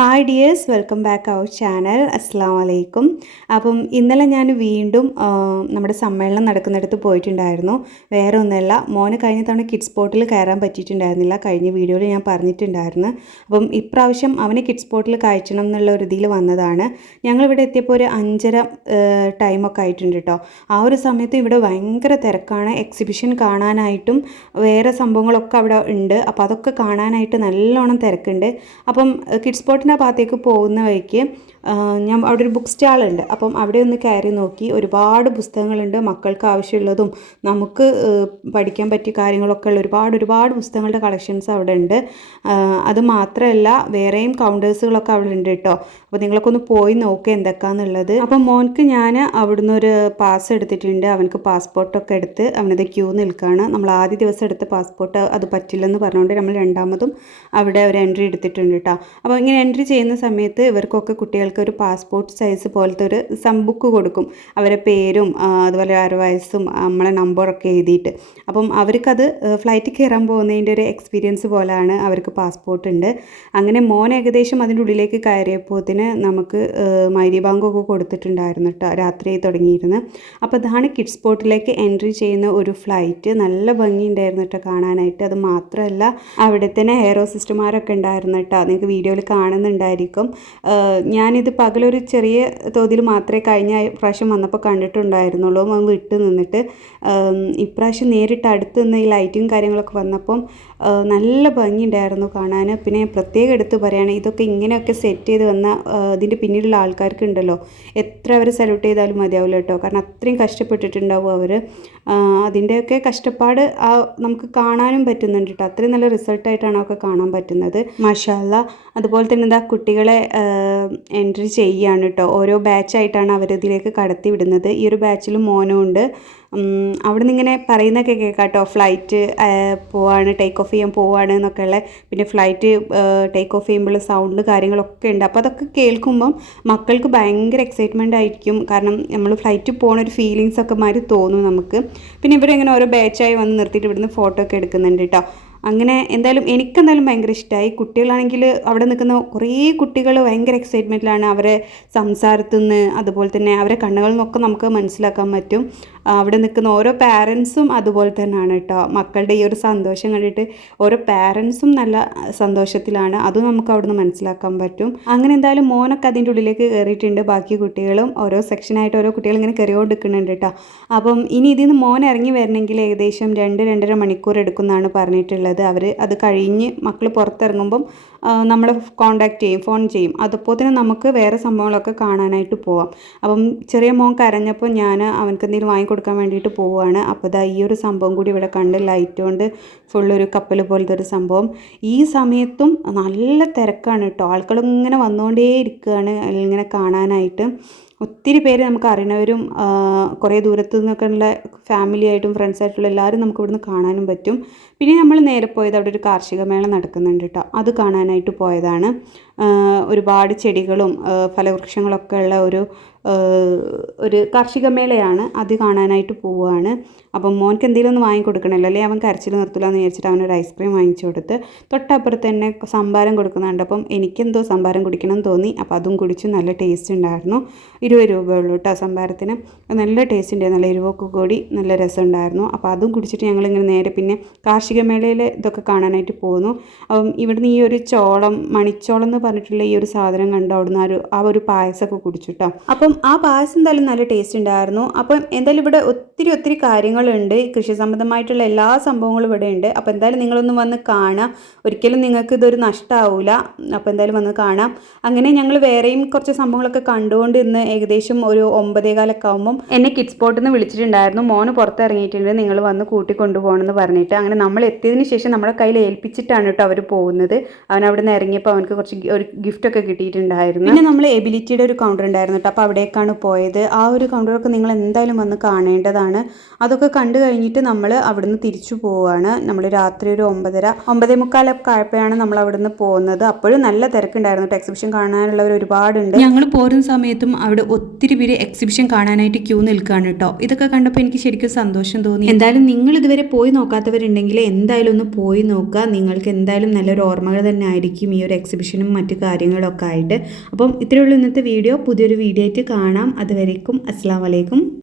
Hi dears welcome back our channel അസ്സാം വലൈക്കും അപ്പം ഇന്നലെ ഞാൻ വീണ്ടും നമ്മുടെ സമ്മേളനം നടക്കുന്നിടത്ത് പോയിട്ടുണ്ടായിരുന്നു. വേറെ ഒന്നുമല്ല മോന് കഴിഞ്ഞ തവണ കിഡ്സ് സ്പോട്ടിൽ കയറാൻ പറ്റിയിട്ടുണ്ടായിരുന്നില്ല. കഴിഞ്ഞ വീഡിയോയിൽ ഞാൻ പറഞ്ഞിട്ടുണ്ടായിരുന്നു. അപ്പം ഇപ്രാവശ്യം അവനെ കിഡ്സ് സ്പോട്ടിൽ കയറ്റണം എന്നുള്ള ഒരു ഇതിൽ വന്നതാണ്. ഞങ്ങളിവിടെ എത്തിയപ്പോൾ ഒരു അഞ്ചര ടൈമൊക്കെ ആയിട്ടുണ്ട് കേട്ടോ ആ ഒരു സമയത്ത് ഇവിടെ ഭയങ്കര തിരക്കാണ്. എക്സിബിഷൻ കാണാനായിട്ടും വേറെ സംഭവങ്ങളൊക്കെ അവിടെ ഉണ്ട്. അപ്പോൾ അതൊക്കെ കാണാനായിട്ട് നല്ലോണം തിരക്കുണ്ട്. അപ്പം കിഡ്സ് സ്പോട്ടിന്റെ ഭാഗത്തേക്ക് പോകുന്ന വഴിക്ക് ഞാൻ അവിടെ ഒരു ബുക്ക് സ്റ്റാളുണ്ട് അപ്പം അവിടെ ഒന്ന് കയറി നോക്കി. ഒരുപാട് പുസ്തകങ്ങളുണ്ട് മക്കൾക്ക് ആവശ്യമുള്ളതും നമുക്ക് പഠിക്കാൻ പറ്റിയ കാര്യങ്ങളൊക്കെ ഉള്ള ഒരുപാട് ഒരുപാട് പുസ്തകങ്ങളുടെ കളക്ഷൻസ് അവിടെ ഉണ്ട്. അത് മാത്രമല്ല വേറെയും കൗണ്ടേഴ്സുകളൊക്കെ അവിടെ ഉണ്ട് കേട്ടോ. അപ്പോൾ നിങ്ങളൊക്കെ ഒന്ന് പോയി നോക്കുക എന്തൊക്കെയാണെന്നുള്ളത് അപ്പം മോൻക്ക് ഞാൻ അവിടുന്ന് ഒരു പാസ് എടുത്തിട്ടുണ്ട്. അവനക്ക് പാസ്പോർട്ടൊക്കെ എടുത്ത് അവനത് ക്യൂ നിൽക്കുകയാണ് നമ്മൾ ആദ്യ ദിവസം എടുത്ത പാസ്പോർട്ട് അത് പറ്റില്ലെന്ന് പറഞ്ഞുകൊണ്ട് നമ്മൾ രണ്ടാമതും അവിടെ ഒരു എൻട്രി എടുത്തിട്ടുണ്ട് കേട്ടോ. അപ്പോൾ ഇങ്ങനെ എൻട്രി ചെയ്യുന്ന സമയത്ത് ഇവർക്കൊക്കെ കുട്ടികൾക്ക് ഒരു പാസ്പോർട്ട് സൈസ് പോലത്തെ ഒരു സംബുക്ക് കൊടുക്കും. അവരെ പേരും അതുപോലെ ആറ് വയസ്സും നമ്മളെ നമ്പറൊക്കെ എഴുതിയിട്ട്. അപ്പം അവർക്കത് ഫ്ലൈറ്റ് കയറാൻ പോകുന്നതിന്റെ ഒരു എക്സ്പീരിയൻസ് പോലെയാണ് അവർക്ക് പാസ്പോർട്ട് ഉണ്ട്. അങ്ങനെ മോൻ ഏകദേശം അതിന്റെ ഉള്ളിലേക്ക് കയറിയപ്പോത്തിന് നമുക്ക് മൈരി ബാങ്കൊക്കെ കൊടുത്തിട്ടുണ്ടായിരുന്നു കേട്ടോ രാത്രി തുടങ്ങിയിരുന്നു. അപ്പോൾ അതാണ് കിഡ്സ് പോർട്ടിലേക്ക് എൻട്രി ചെയ്യുന്ന ഒരു ഫ്ലൈറ്റ് നല്ല ഭംഗിയുണ്ടായിരുന്നു കേട്ടോ കാണാനായിട്ട്. അത് മാത്രമല്ല അവിടെ തന്നെ എയറോ സിസ്റ്റർമാരൊക്കെ ഉണ്ടായിരുന്നു കേട്ടോ നിങ്ങൾക്ക് വീഡിയോയിൽ കാണുന്നുണ്ടായിരിക്കും. ആഹ് ഞാനിത് പകലൊരു ചെറിയ തോതിൽ മാത്രമേ കഴിഞ്ഞ പ്രാവശ്യം വന്നപ്പോൾ കണ്ടിട്ടുണ്ടായിരുന്നുള്ളൂ. അവൻ വിട്ട് നിന്നിട്ട് ഇപ്രാവശ്യം നേരിട്ട് അടുത്ത് നിന്ന് ഈ ലൈറ്റും കാര്യങ്ങളൊക്കെ വന്നപ്പം നല്ല ഭംഗിയുണ്ടായിരുന്നു കാണാൻ. പിന്നെ പ്രത്യേകം എടുത്ത് പറയുകയാണ് ഇതൊക്കെ ഇങ്ങനെയൊക്കെ സെറ്റ് ചെയ്ത് വന്ന ഇതിന്റെ പിന്നിലുള്ള ആൾക്കാർക്ക് ഉണ്ടല്ലോ. എത്ര അവർ സല്യൂട്ട് ചെയ്താലും മതിയാവില്ല കേട്ടോ. കാരണം അത്രയും കഷ്ടപ്പെട്ടിട്ടുണ്ടാവും അവർ അതിന്റെയൊക്കെ കഷ്ടപ്പാട് ആ നമുക്ക് കാണാനും പറ്റുന്നുണ്ട് കേട്ടോ അത്രയും നല്ല റിസൾട്ടായിട്ടാണ് ഒക്കെ കാണാൻ പറ്റുന്നത്. മഷാല അതുപോലെ തന്നെ എന്താ കുട്ടികളെ എൻട്രി ചെയ്യുകയാണ് കേട്ടോ ഓരോ ബാച്ചായിട്ടാണ് അവരിതിലേക്ക് കടത്തി വിടുന്നത്. ഈ ഒരു ബാച്ചിൽ മോനും ഉണ്ട്. അവിടെ നിന്ന് ഇങ്ങനെ പറയുന്നൊക്കെ കേൾക്കാം കേട്ടോ ഫ്ലൈറ്റ് പോവാണ് ടേക്ക് ഓഫ് ചെയ്യാൻ പോവാണ് എന്നൊക്കെ ഉള്ള പിന്നെ ഫ്ലൈറ്റ് ടേക്ക് ഓഫ് ചെയ്യുമ്പോൾ സൗണ്ട് കാര്യങ്ങളൊക്കെ ഉണ്ട്. അപ്പോൾ അതൊക്കെ കേൾക്കുമ്പം മക്കൾക്ക് ഭയങ്കര എക്സൈറ്റ്മെന്റ് ആയിരിക്കും. കാരണം നമ്മൾ ഫ്ലൈറ്റ് പോണ ഒരു ഫീലിങ്സ് ഒക്കെ മാതിരി തോന്നും നമുക്ക്. പിന്നെ ഇവരിങ്ങനെ ഓരോ ബാച്ചായി വന്ന് നിർത്തിയിട്ട് ഇവിടുന്ന് ഫോട്ടോ ഒക്കെ എടുക്കുന്നുണ്ട് കേട്ടോ അങ്ങനെ എന്തായാലും എനിക്കെന്തായാലും ഭയങ്കര ഇഷ്ടമായി കുട്ടികളാണെങ്കിൽ അവിടെ നിൽക്കുന്ന കുറേ കുട്ടികൾ ഭയങ്കര എക്സൈറ്റ്മെന്റിലാണ് അവരെ സംസാരത്തിൽ നിന്ന് അതുപോലെ തന്നെ അവരെ കണ്ണുകളിൽ നിന്നൊക്കെ നമുക്ക് മനസ്സിലാക്കാൻ പറ്റും. അവിടെ നിൽക്കുന്ന ഓരോ പാരൻസും അതുപോലെ തന്നെയാണ് കേട്ടോ. മക്കളുടെ ഈ ഒരു സന്തോഷം കണ്ടിട്ട് ഓരോ പാരൻസും നല്ല സന്തോഷത്തിലാണ്. അതും നമുക്ക് അവിടുന്ന് മനസ്സിലാക്കാൻ പറ്റും. അങ്ങനെ എന്തായാലും മോനൊക്കെ അതിന്റെ ഉള്ളിലേക്ക് കയറിയിട്ടുണ്ട്. ബാക്കി കുട്ടികളും ഓരോ സെക്ഷനായിട്ട് ഓരോ കുട്ടികൾ ഇങ്ങനെ കയറിയോണ്ട് നിൽക്കുന്നുണ്ട് കേട്ടോ. അപ്പം ഇനി ഇതിൽ നിന്ന് മോൻ ഇറങ്ങി വരണമെങ്കിൽ ഏകദേശം രണ്ട് രണ്ടര മണിക്കൂർ എടുക്കുമെന്നാണ് പറഞ്ഞിട്ടുള്ളത്. അവർ അത് കഴിഞ്ഞ് മക്കൾ പുറത്തിറങ്ങുമ്പം നമ്മൾ കോണ്ടാക്ട് ചെയ്യും ഫോൺ ചെയ്യും. അതുപോലെ തന്നെ നമുക്ക് വേറെ സംഭവങ്ങളൊക്കെ കാണാനായിട്ട് പോവാം. അപ്പം ചെറിയ മോൻ കരഞ്ഞപ്പോൾ ഞാൻ അവനക്ക് എന്തെങ്കിലും വാങ്ങിക്കൊടുക്കാൻ വേണ്ടിയിട്ട് പോവുകയാണ് അപ്പോൾ ഇതാ ഈ ഒരു സംഭവം കൂടി ഇവിടെ കണ്ട് ലൈറ്റ് കൊണ്ട് ഫുള്ളൊരു കപ്പൽ പോലത്തെ ഒരു സംഭവം. ഈ സമയത്തും നല്ല തിരക്കാണ് കേട്ടോ. ആൾക്കാർ ഇങ്ങനെ വന്നുകൊണ്ടേ ഇരിക്കുകയാണ് ഇങ്ങനെ കാണാനായിട്ട്. ഒത്തിരി പേര് നമുക്ക് അറിയണവരും കുറേ ദൂരത്തു നിന്നൊക്കെ ഉള്ള ഫാമിലി ആയിട്ടും ഫ്രണ്ട്സ് ആയിട്ടുള്ള എല്ലാവരും നമുക്ക് ഇവിടുന്ന് കാണാനും പറ്റും. പിന്നെ നമ്മൾ നേരെ പോയത് അവിടെ ഒരു കാർഷിക മേള നടക്കുന്നുണ്ട് കേട്ടോ അത് കാണാനായിട്ട് പോയതാണ്. ഒരുപാട് ചെടികളും ഫലവൃക്ഷങ്ങളൊക്കെ ഉള്ള ഒരു ഒരു കാർഷിക മേളയാണ് അത് കാണാനായിട്ട് പോവുകയാണ്. അപ്പം മോൻക്ക് എന്തെങ്കിലും ഒന്ന് വാങ്ങിക്കൊടുക്കണമല്ലോ അല്ലെങ്കിൽ അവൻ കരച്ചിൽ നിർത്തില്ല എന്ന് വിചാരിച്ചിട്ട് അവനൊരു ഐസ്ക്രീം വാങ്ങിച്ചു കൊടുത്ത് തൊട്ടപ്പുറത്ത് തന്നെ സംഭാരം കൊടുക്കുന്നുണ്ട്. അപ്പം എനിക്കെന്തോ സംഭാരം കുടിക്കണം തോന്നി. അപ്പോൾ അതും കുടിച്ചു. നല്ല ടേസ്റ്റ് ഉണ്ടായിരുന്നു. ഇരുപത് രൂപ ഉള്ളൂ കേട്ടോ സംഭാരത്തിന്. നല്ല ടേസ്റ്റ് ഉണ്ടായിരുന്നു. നല്ല എരിവൊക്കെ കൂടി നല്ല രസമുണ്ടായിരുന്നു അപ്പോൾ അതും കുടിച്ചിട്ട് ഞങ്ങളിങ്ങനെ നേരെ പിന്നെ കാർഷിക മേളയിൽ ഇതൊക്കെ കാണാനായിട്ട് പോകുന്നു. അപ്പം ഇവിടുന്ന് ഈ ഒരു ചോളം മണിച്ചോളം എന്ന് പറഞ്ഞിട്ടുള്ള ഈ ഒരു സാധനം കണ്ട് അവിടുന്ന് ആ ഒരു ആ ഒരു പായസമൊക്കെ കുടിച്ചുട്ടോ. അപ്പം ആ പായസം എന്തായാലും നല്ല ടേസ്റ്റ് ഉണ്ടായിരുന്നു അപ്പം എന്തായാലും ഇവിടെ ഒത്തിരി ഒത്തിരി കാര്യങ്ങളുണ്ട്. കൃഷി സംബന്ധമായിട്ടുള്ള എല്ലാ സംഭവങ്ങളും ഇവിടെ ഉണ്ട്. അപ്പോൾ എന്തായാലും നിങ്ങളൊന്ന് വന്ന് കാണാം. ഒരിക്കലും നിങ്ങൾക്ക് ഇതൊരു നഷ്ടമാവില്ല അപ്പം എന്തായാലും വന്ന് കാണാം. അങ്ങനെ ഞങ്ങൾ വേറെയും കുറച്ച് സംഭവങ്ങളൊക്കെ കണ്ടുകൊണ്ട് ഇന്ന് ഏകദേശം ഒരു ഒമ്പതേ കാലൊക്കെ ആകുമ്പം എന്നെ കിഡ്സ് സ്പോട്ടിൽ നിന്ന് വിളിച്ചിട്ടുണ്ടായിരുന്നു. മോന് പുറത്തിറങ്ങിയിട്ടുണ്ട്. നിങ്ങൾ വന്ന് കൂട്ടി കൊണ്ടുപോകണമെന്ന് പറഞ്ഞിട്ട്. അങ്ങനെ നമ്മൾ എത്തിയതിന് ശേഷം നമ്മുടെ കയ്യിൽ ഏൽപ്പിച്ചിട്ടാണ് കേട്ടോ അവർ പോകുന്നത്. അവൻ അവിടെ നിന്ന് ഇറങ്ങിയപ്പോൾ അവനക്ക് കുറച്ച് ഒരു ഗിഫ്റ്റൊക്കെ കിട്ടിയിട്ടുണ്ടായിരുന്നു. പിന്നെ നമ്മൾ എബിലിറ്റിയുടെ ഒരു കൗണ്ടർ ഉണ്ടായിരുന്നു കേട്ടോ. അപ്പോൾ അവിടേക്കാണ് പോയത്. ആ ഒരു കൗണ്ടറൊക്കെ നിങ്ങൾ എന്തായാലും വന്ന് കാണേണ്ടതാണ്. അതൊക്കെ കണ്ടു കഴിഞ്ഞിട്ട് നമ്മൾ അവിടുന്ന് തിരിച്ചു പോവുകയാണ് നമ്മൾ രാത്രി ഒരു ഒമ്പതര ഒമ്പതേ മുക്കാലൊക്കെ ആയപ്പോഴാണ് നമ്മൾ അവിടുന്ന് പോകുന്നത്. അപ്പോഴും നല്ല തിരക്കുണ്ടായിരുന്നു കേട്ടോ. എക്സിബിഷൻ കാണാനുള്ളവർ ഒരുപാടുണ്ട്. ഞങ്ങൾ പോരുന്ന സമയത്തും അവിടെ ഒത്തിരി പേര് എക്സിബിഷൻ കാണാനായിട്ട് ക്യൂ നിൽക്കുകയാണ് കേട്ടോ. ഇതൊക്കെ കണ്ടപ്പോൾ എനിക്ക് ശരിക്കും സന്തോഷം തോന്നി. എന്തായാലും നിങ്ങൾ ഇതുവരെ പോയി നോക്കാത്തവരുണ്ടെങ്കിൽ എന്തായാലും ഒന്ന് പോയി നോക്കുക. നിങ്ങൾക്ക് എന്തായാലും നല്ലൊരു ഓർമ്മകൾ തന്നെ ആയിരിക്കും ഈ ഒരു എക്സിബിഷനും മറ്റു കാര്യങ്ങളൊക്കെ ആയിട്ട്. അപ്പം ഇത്രയുള്ള ഇന്നത്തെ വീഡിയോ. പുതിയൊരു വീഡിയോ ആയിട്ട് കാണാം. അതുവരേക്കും അസ്സാം വലൈക്കും